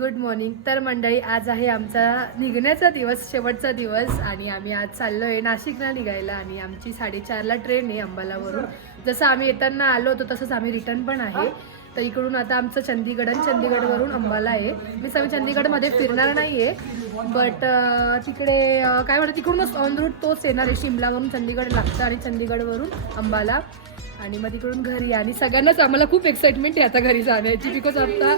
Good morning. तर मंडळी, आज आहे आमचा निघण्याचा दिवस, शेवटचा दिवस. आणि आम्ही आज चाललो आहे नाशिकला निघायला. आणि आमची 4:30ला ट्रेन आहे अंबालावरून. जसं आम्ही येताना आलो होतो तसंच आम्ही रिटर्न पण आहे. तर इकडून आता आमचं चंदीगड आणि चंदीगडवरून अंबाला आहे. मी सगळी चंदीगडमध्ये फिरणार नाही आहे, बट तिकडे काय म्हणतात तिकडूनच ऑन रूट तोच येणार आहे. शिमलावरून चंदीगड लागतं आणि चंदीगडवरून अंबाला, आणि मग तिकडून घरी. आणि सगळ्यांनाच आम्हाला खूप एक्साइटमेंट आहे आता घरी जाण्याची, बिकॉज आता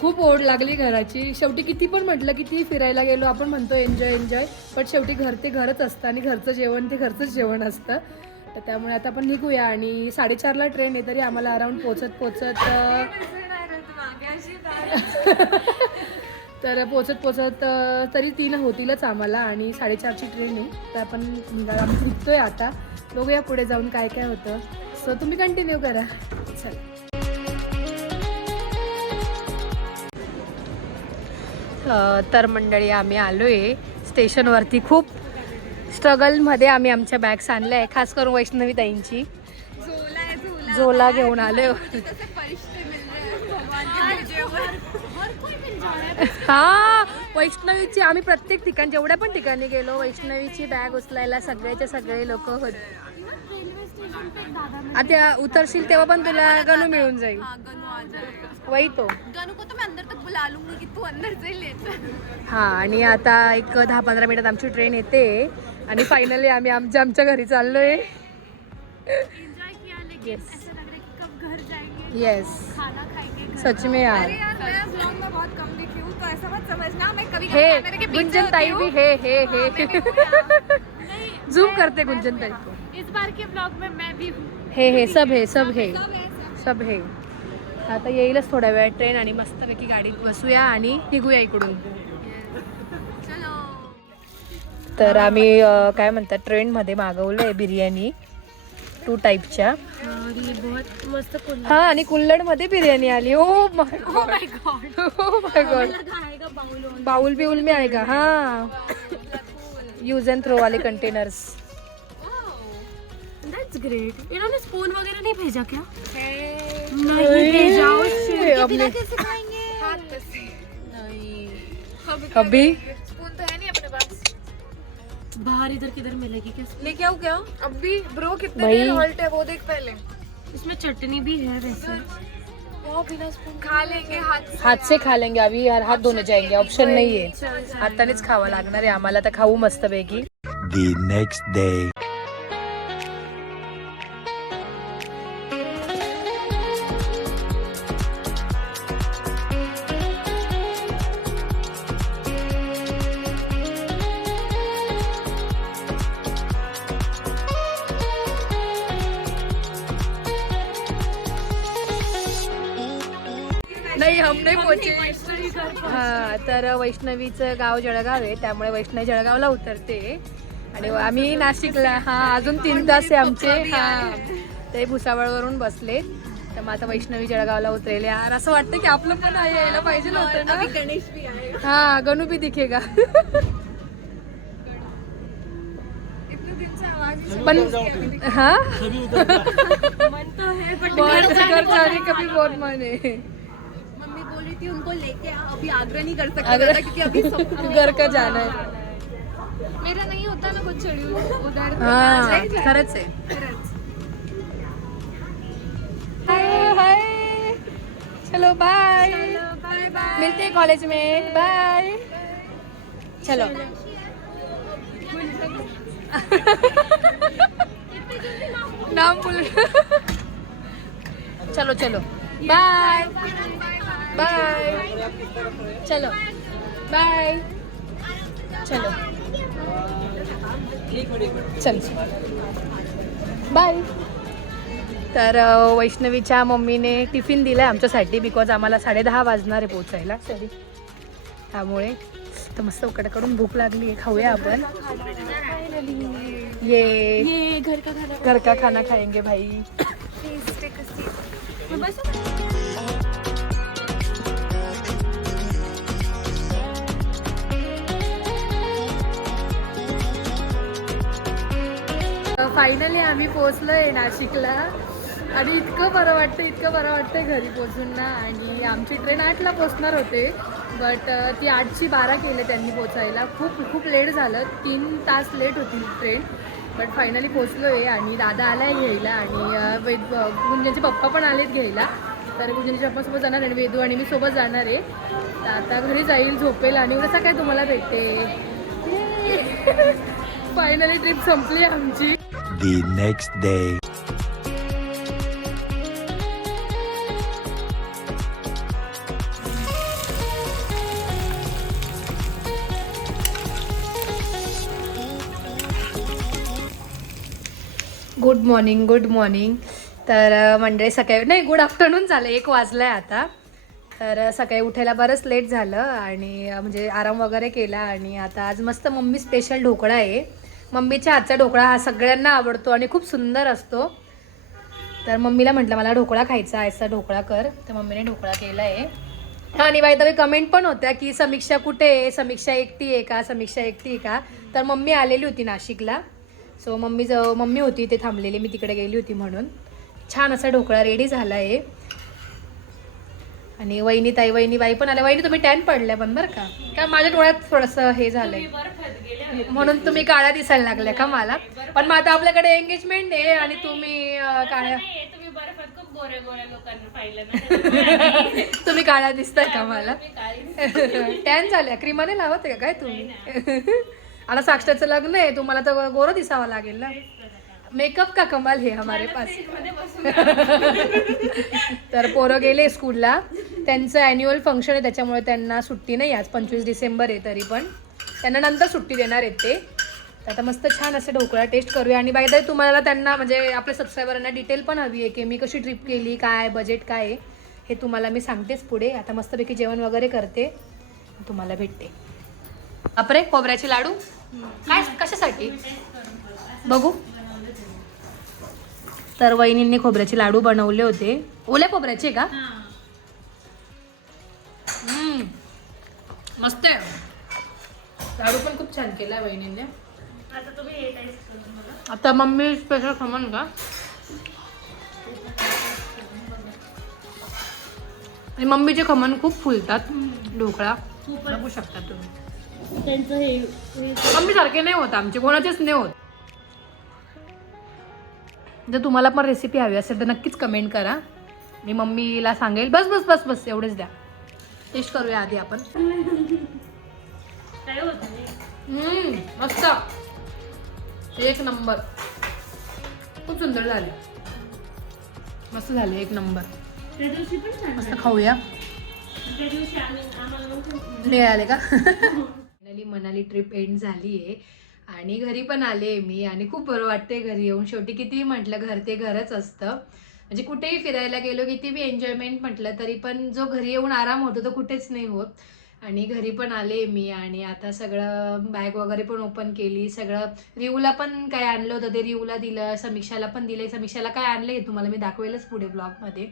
खूप ओढ लागली घराची. शेवटी किती पण म्हटलं, किती फिरायला गेलो आपण म्हणतो एन्जॉय एन्जॉय, पण शेवटी घर ते घरच असतं आणि घरचं जेवण ते घरचंच जेवण असतं. तर त्यामुळे आता आपण निघूया. आणि 4:30ला ट्रेन आहे, तरी आम्हाला अराउंड पोचत तर पोचत तरी 3 होतीलच आम्हाला. आणि 4:30ची ट्रेन आहे, तर आपण आम्ही निघतोय आता. बघूया पुढे जाऊन काय काय होतं. सो तुम्ही कंटिन्यू करा. चला. तर मंडळी, आम्ही आलो आहे स्टेशनवरती. खूप स्ट्रगलमध्ये आम्ही आमच्या बॅग्स आणल्या आहे, खास करून वैष्णवी ताईंची. झोला घेऊन आलो. हा, वैष्णवीची आम्ही प्रत्येक ठिकाणी, जेवढ्या पण ठिकाणी गेलो, वैष्णवीची बॅग उचलायला सगळ्याचे सगळे लोक होते. आता उतरशील तेव्हा पण तुला गणू मिळून जाईल. वही तो गणू को तो मैं अंदर तक बुला लूंगी कि तू अंदर से ले. हाँ, आणि आता एक 10-15 मिनिटात आमची ट्रेन येते. आणि फायनली आम्ही आमच्या घरी चाललोय. एंजॉय किया, लेकिन ऐसा लग रहा है कि कब घर जाएंगे. यस, खाना खाएंगे सच में यार. अरे यार, मैं व्लॉग में बहुत कम दिखी हूं, तो ऐसा मत समझना. मैं कभी कैमरे के पीछे गुंजन ताई भी हे जूम करते गुंजन ताई को. इस बार के व्लॉग में मैं भी हूं. हे सब है. आता येईलच थोड्या वेळात ट्रेन, आणि मस्तपैकी गाडीत बसूया आणि निघूया इकडून. तर आम्ही काय म्हणतात, ट्रेनमध्ये मागवलंय बिर्याणी 2 टाईपच्या. हा, आणि कुल्हडमध्ये बिर्याणी आली. Oh my God. बाउल बिउल में आएगा. हाँ, यूज एंड थ्रो वाले कंटेनर्स. That's great. इन्होंने स्पून वगैरह नहीं भेजा क्या? नहीं भेजा. बिना कैसे खाएंगे? हाथ से. नहीं. अभी स्पून तो है नहीं अपने पास. बाहर इधर किधर मिलेगी क्या? लेके आओ क्या? अभी ब्रो कितने देर हॉल्ट है वो देख पहले. इसमें चटनी भी है वैसे. वो बिना स्पून खा लेंगे. हाथ से खा लेंगे. अभी यार हाथ धोने जाएंगे, ऑप्शन नहीं है. हातानेच खावा लागणार आहे आम्हाला. तर खाऊ मस्त पैकी. The next day. नाही, हम नाही पोहोचे. हा, तर वैष्णवीचं गाव जळगाव आहे, त्यामुळे वैष्णवी जळगावला उतरते आणि आम्ही नाशिकला. हा, अजून 3 तास आहे आमचे. हा, ते भुसावळवरून बसले. तर मग आता वैष्णवी जळगावला उतरेल. यार, असं वाटतं की आपलं पण यायला पाहिजे नव्हतं ना. गणेश भी आहे. हा, गणू भी दिखेगा. पण हा, मन तो है, बट घर जाने का भी बहुत मन है. मम्मी बोल रही थी उनको लेके आ, अभी आग्रह नहीं कर सकते था, क्योंकि अभी सब घर का जाना है. मेरा नहीं होता ना कुछ शेड्यूल उधर. हाँ, खरंच आहे. हाय, चलो बाय. मिलते हैं कॉलेज में. बाय. चलो. नाम बोल. चलो चलो. Bye bye. चलो बाय. चलो चल बाय. तर वैष्णवीच्या मम्मीने टिफिन दिलाय आमच्यासाठी, बिकॉज आम्हाला 10:30 वाजणार आहे पोचायला. सॉरी, त्यामुळे तर मस्त उकडकडून भूक लागली आहे. खाऊया आपण. ये घर का खाना खाएंगे भाई. फायनली आम्ही पोहोचलोय नाशिकला. आणि इतकं बरं वाटतं घरी पोहोचून ना. आणि आमची ट्रेन 8ला पोहोचणार होते, बट ती 8:12 केलं त्यांनी पोचायला. खूप खूप लेट झालं, 3 तास लेट होती ट्रेन. बट फायनली पोचलो आहे आणि दादा आला आहे घ्यायला आणि गुंजनचे पप्पा पण आलेत घ्यायला. तर गुंजनच्या पप्पासोबत जाणार आणि वेदू आणि मी सोबत जाणार आहे. तर आता घरी जाईल, झोपेल आणि कसं काय तुम्हाला भेटते. फायनली ट्रिप संपली आमची. The next day. Good morning, good morning. तर मंडळी सकाळी नाही, गुड आफ्टरनून झालं, 1 वाजला आहे आता. तर सकाळी उठायला बरंच लेट झालं आणि म्हणजे आराम वगैरे केला आणि आता आज मस्त मम्मी स्पेशल ढोकळा आहे. मम्मीच्या हातचा ढोकळा हा सगळ्यांना आवडतो आणि खूप सुंदर असतो. तर मम्मीला म्हटलं मला ढोकळा खायचा आहे, असा ढोकळा कर. तर मम्मीने ढोकळा केला आहे. आणि बाय द वे कमेंट पण होत्या की समीक्षा कुठे आहे, समीक्षा एकटी आहे का, समीक्षा एकटी आहे का. तर मम्मी आलेली होती नाशिकला. सो मम्मी होती ते थांबलेली, मी तिकडे गेली होती म्हणून. छान असा ढोकळा रेडी झाला आहे. आणि वहिनी बाई पण आल्या. वहिनी तुम्ही टॅन पडल्या पण बरं का माझ्या डोळ्यात थोडंसं हे झालंय म्हणून तुम्ही काळ्या दिसायला लागल्या का मला. पण मग आता आपल्याकडे एंगेजमेंट आहे आणि तुम्ही काळ्या तुम्ही काळ्या दिसताय का मला. टॅन झाल्या, क्रीमाने लावते का काय तुम्ही. आता साक्षाचं लग्न आहे, तुम्हाला तर गोरं दिसावं लागेल ना. मेकअप का कमाल है हमारे पास. तर पोरं गेले स्कूलला, त्यांचं ॲन्युअल फंक्शन आहे त्याच्यामुळे त्यांना सुट्टी नाही. आज 25 डिसेंबर आहे, तरी पण त्यांना नंतर सुट्टी देणार आहेत ते. तर आता मस्त छान असं ढोकळा टेस्ट करूया. आणि बाय द वे तुम्हाला त्यांना म्हणजे आपल्या सबस्क्रायबरांना डिटेल पण हवी आहे की मी कशी ट्रिप केली, काय बजेट काय आहे हे तुम्हाला मी सांगतेच पुढे. आता मस्तपैकी जेवण वगैरे करते, तुम्हाला भेटते. बापरे, खोबऱ्याचे लाडू काय कशासाठी बघू. तर वहिनींनी खोबऱ्याचे लाडू बनवले होते. ओल्या खोबऱ्याचे का. मस्त आहे. लाडू पण खूप छान केला वहिनींनी. आता मम्मी स्पेशल खमण का. आणि मम्मीचे खमण खूप फुलतात. ढोकळा बघू शकता तुम्ही. त्यांचं हे मम्मी सारखे नाही होत आमचे, कोणाचेच नाही होत. जर तुम्हाला पण रेसिपी हवी असेल तर नक्कीच कमेंट करा, मी मम्मीला सांगेल. बस बस बस बस एवढेच द्या. टेस्ट करूया आधी आपण. काय होतं मस्त, एक नंबर. खूप सुंदर झाले, मस्त झाले, एक नंबर. त्या दिवशी पण छान मस्त खाऊया. त्या दिवशी आम्हाला मिळाले का. फायनली मनाली ट्रिप एंड झाली आहे आणि घरी पण आले मी आणि खूप बरं वाटते घरी येऊन. शेवटी कितीही म्हटलं घर ते घरच असतं. म्हणजे कुठेही फिरायला गेलो, किती बी एन्जॉयमेंट म्हटलं तरी पण जो घरी येऊन आराम होतो तो कुठेच नाही होत. आणि घरी पण आले मी आणि आता सगळं बॅग वगैरे पण ओपन केली. सगळं रिऊला पण काय आणलं होतं ते रिऊला दिलं, समीक्षाला पण दिलं. समीक्षाला काय आणलं हे तुम्हाला मी दाखवेलच पुढे ब्लॉगमध्ये.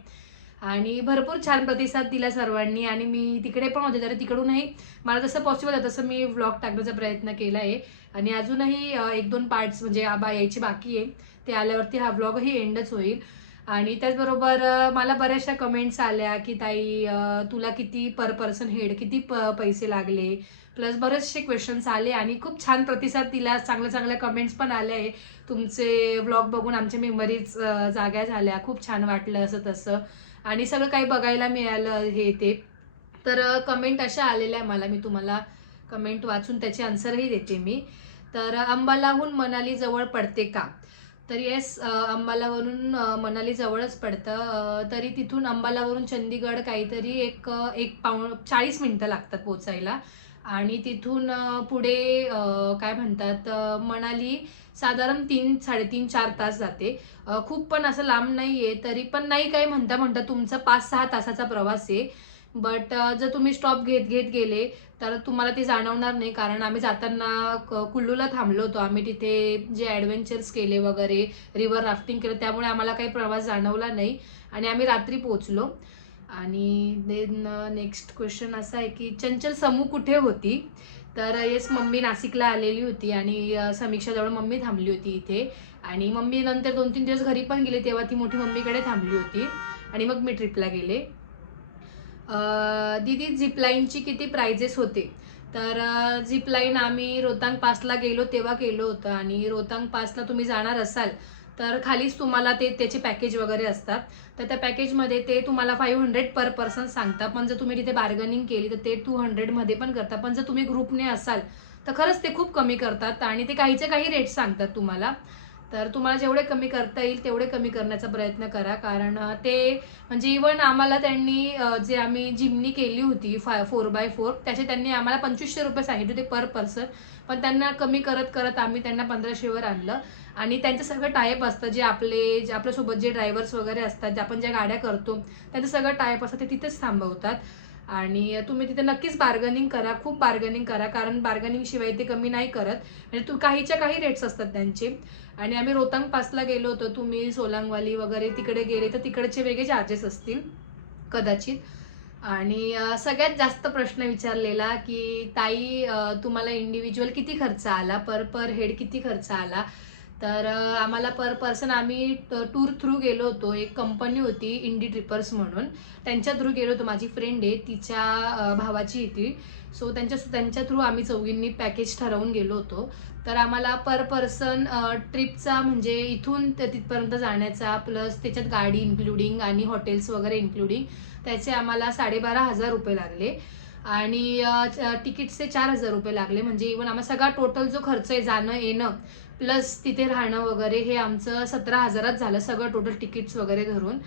आणि भरपूर छान प्रतिसाद दिला सर्वांनी. आणि मी तिकडे पण होते तर तिकडूनही मला जसं पॉसिबल आहे तसं मी व्लॉग टाकण्याचा प्रयत्न केला आहे. आणि अजूनही 1-2 पार्ट्स म्हणजे यायची बाकी आहे, ते आल्यावरती हा व्लॉगही एंडच होईल. आणि त्याचबरोबर मला बऱ्याचशा कमेंट्स आल्या की ताई तुला किती पर पर्सन हेड किती पैसे लागले, प्लस बरेचसे क्वेश्चन्स आले आणि खूप छान प्रतिसाद दिला. चांगल्या कमेंट्स पण आले आहे. तुमचे व्लॉग बघून आमच्या मेमरीज जाग्या झाल्या, खूप छान वाटलं असं तसं आणि सगळं काही बघायला मिळालं हे ते. तर कमेंट अशा आलेल्या मला, मी तुम्हाला कमेंट वाचून त्याचे आन्सरही देते मी. तर अंबालाहून मनाली जवळ पडते का. तर येस, अंबालावरून मनाली जवळच पडतं. तरी तिथून अंबालावरून चंदीगड काहीतरी एक 40 मिनटं लागतात पोचायला. आणि तिथून पुढे काय म्हणतात मनाली साधारण 3-3.5-4 तास जाते. खूप पण असं लांब नाही आहे, तरी पण नाही काय म्हणता तुमचा 5-6 तासाचा प्रवास आहे. बट जर तुम्ही स्टॉप घेत गेले तर तुम्हाला ते जाणवणार नाही. कारण आम्ही जाताना कुल्लूला थांबलो होतो. आम्ही तिथे जे ॲडव्हेंचर्स केले वगैरे, रिव्हर राफ्टिंग केलं, त्यामुळे आम्हाला काही प्रवास जाणवला नाही आणि आम्ही रात्री पोचलो. आणि देन नेक्स्ट क्वेश्चन असा आहे की चंचल समू कुठे होती. तर येस, मम्मी नाशिकला आलेली होती आणि समीक्षाजवळ मम्मी थांबली होती इथे. आणि मम्मी नंतर 2-3 दिवस घरी पण गेले, तेव्हा ती मोठी मम्मीकडे थांबली होती आणि मग मी ट्रिपला गेले. दीदी झिपलाईनची किती प्राइजेस होते? तर झिपलाईन आम्ही रोहतांग पासला गेलो तेव्हा केलं होतं आणि रोहतांग पासला तुम्ही जाणार असाल तर खालीच तुम्हाला त्याचे पॅकेज वगैरे असतात. तर त्या पॅकेजमध्ये ते तुम्हाला 500 पर पर्सन सांगता, पण जर तुम्ही तिथे बार्गनिंग केली तर ते 200मध्ये पण करतात. पण जर तुम्ही ग्रुपने असाल तर खरंच ते खूप कमी करतात आणि ते काहीचे काही रेट सांगतात तुम्हाला. तर तुम्हाला जेवढे कमी करता येईल तेवढे कमी करण्याचा प्रयत्न करा, कारण ते म्हणजे इवन आम्हाला त्यांनी जे आम्ही जिमनी केली होती 4x4 त्याचे त्यांनी आम्हाला 2500 रुपये सांगितले होते पर पर्सन, पण त्यांना कमी करत करत आम्ही त्यांना 1500वर आणलं. आणि त्यांचं सगळं टायप असतं, जे आपल्यासोबत जे ड्रायव्हर्स वगैरे असतात, आपण ज्या गाड्या करतो त्यांचं सगळं टायप असतं, ते तिथेच थांबवतात. आणि तुम्ही तिथे नक्कीच बार्गनिंग करा, खूप बार्गनिंग करा, कारण बार्गनिंग शिवाय ते कमी नाही करत. म्हणजे काहीच्या काही रेट्स असतात त्यांचे. आणि आम्ही रोहतांग पासला गेलो होतो, तुम्ही सोलांगवाली वगैरे तिकडे गेले तर तिकडचे वेगळे चार्जेस असतील कदाचित. आणि सगळ्यात जास्त प्रश्न विचारलेला की ताई तुम्हाला इंडिव्हिज्युअल किती खर्च आला, पर हेड किती खर्च आला? तर आम्हाला पर पर्सन आम्ही टूर थ्रू गेलो होतो. एक कंपनी होती इंडी ट्रिपर्स म्हणून, त्यांच्या थ्रू गेलो होतो. माझी फ्रेंड आहे, तिच्या भावाची ती. सो त्यांच्या थ्रू आम्ही चौघींनी पॅकेज ठरवून गेलो होतो. तर आम्हाला पर पर्सन ट्रिपचा म्हणजे इथून तिथपर्यंत जाण्याचा प्लस त्याच्यात गाडी इन्क्लुडिंग आणि हॉटेल्स वगैरे इन्क्लुडिंग त्याचे आम्हाला 12,500 रुपये लागले. आणि तिकीटचे 4,000 रुपये लागले. म्हणजे इव्हन आम्हाला सगळा टोटल जो खर्च आहे जाणं येणं प्लस तिथे राहणं वगैरे हे आमचं 17,000च झालं, सगळं टोटल तिकीट्स वगैरे धरून.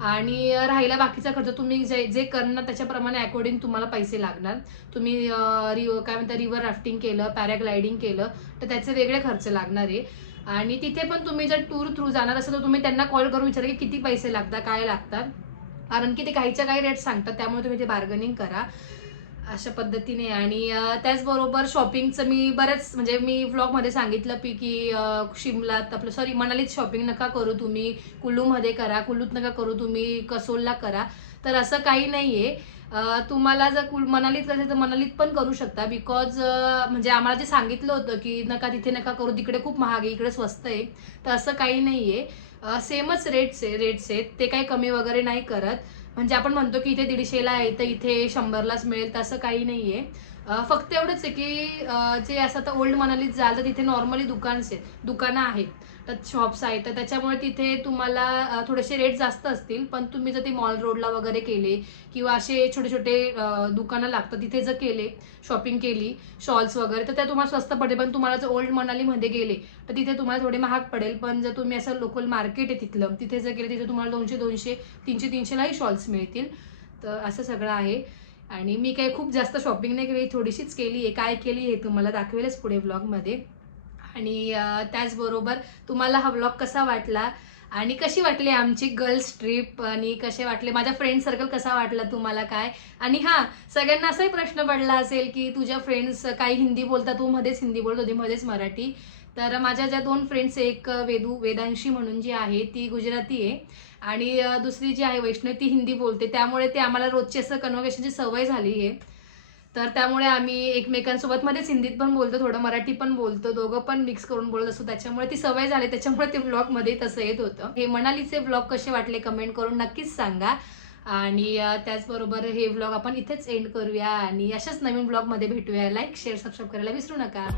आणि राहिला बाकीचा खर्च तुम्ही जे करणार त्याच्याप्रमाणे अकॉर्डिंग तुम्हाला पैसे लागणार. तुम्ही काय म्हणता रिव्हर राफ्टिंग केलं, पॅराग्लायडिंग केलं तर त्याचे वेगळे खर्च लागणार आहे. आणि तिथे पण तुम्ही जर टूर थ्रू जाणार असेल तर तुम्ही त्यांना कॉल करून विचारा की किती पैसे लागतात, काय लागतात, कारण की ते काहीच्या काही रेट सांगतात. त्यामुळे तुम्ही ते बार्गनिंग करा अशा पद्धतीने. आणि त्याचबरोबर शॉपिंगचं मी बरेच म्हणजे मी व्लॉगमध्ये सांगितलं की शिमलात मनालीत शॉपिंग नका करू तुम्ही, कुल्लूमध्ये करा, कुल्लूत नका करू तुम्ही, कसोलला करा. तर असं काही नाही आहे. तुम्हाला जर मनालीत करायचं तर मनालीत पण करू शकता, बिकॉज म्हणजे आम्हाला जे सांगितलं होतं की तिथे नका करू, तिकडे खूप महाग आहे, इकडे स्वस्त आहे. तर असं काही नाही आहे, सेमच रेट्स आहेत, ते काही कमी वगैरे नाही करत. म्हणजे आपण म्हणतो की इथे 150ला आहे तर इथे 100लाच मिळेल, तसं काही नाही आहे. फक्त एवढंच आहे की जे असं तर ओल्ड मनालीत जाल तर तिथे नॉर्मली दुकानं आहेत, तर शॉप्स आहेत, तर त्याच्यामुळे तिथे तुम्हाला थोडेसे रेट जास्त असतील. पण तुम्ही जर ते मॉल रोडला वगैरे केले किंवा असे छोटे छोटे दुकानं लागतात तिथे जर केले, शॉपिंग केली शॉल्स वगैरे, तर त्या तुम्हाला स्वस्त पडेल. पण तुम्हाला जर ओल्ड मनालीमध्ये गेले तर तिथे तुम्हाला थोडे महाग पडेल. पण जर तुम्ही असं लोकल मार्केट आहे तिथलं, तिथे जर गेले तिथे तुम्हाला 200, 300लाही शॉल्स मिळतील. तर असं सगळं आहे. आणि मी काही खूप जास्त शॉपिंग नाही केली, थोडीशीच केली आहे. काय केली हे तुम्हाला दाखवेलच पुढे व्लॉगमध्ये. आणि त्याचबरोबर तुम्हाला हा व्लॉग कसा वाटला आणि कशी वाटली आमची गर्ल्स ट्रिप आणि कसे वाटले माझा फ्रेंड सर्कल, कसा वाटला तुम्हाला काय. आणि हां, सगळ्यांना असाही प्रश्न पडला असेल की तुझ्या फ्रेंड्स काही हिंदी बोलतात, तू मध्येच हिंदी बोलत होती, मध्येच मराठी. तर माझ्या ज्या 2 फ्रेंड्स, एक वेदांशी म्हणून जी आहे ती गुजराती आहे आणि दुसरी जी आहे वैष्णवी ती हिंदी बोलते. त्यामुळे ते आम्हाला रोजची असं कन्व्हर्सेशनची सवय झाली आहे. तर त्यामुळे आम्ही एकमेकांसोबत मध्येच हिंदीत पण बोलतो, थोडं मराठी पण बोलतो, दोघं पण मिक्स करून बोलत असतो. त्याच्यामुळे ती सवय झाली, त्याच्यामुळे ते व्लॉगमध्ये तसं येत होतं. हे मनालीचे व्लॉग कसे वाटले कमेंट करून नक्कीच सांगा. आणि त्याचबरोबर हे व्लॉग आपण इथेच एंड करूया आणि अशाच नवीन व्लॉगमध्ये भेटूया. लाईक शेअर सबस्क्राईब करायला विसरू नका.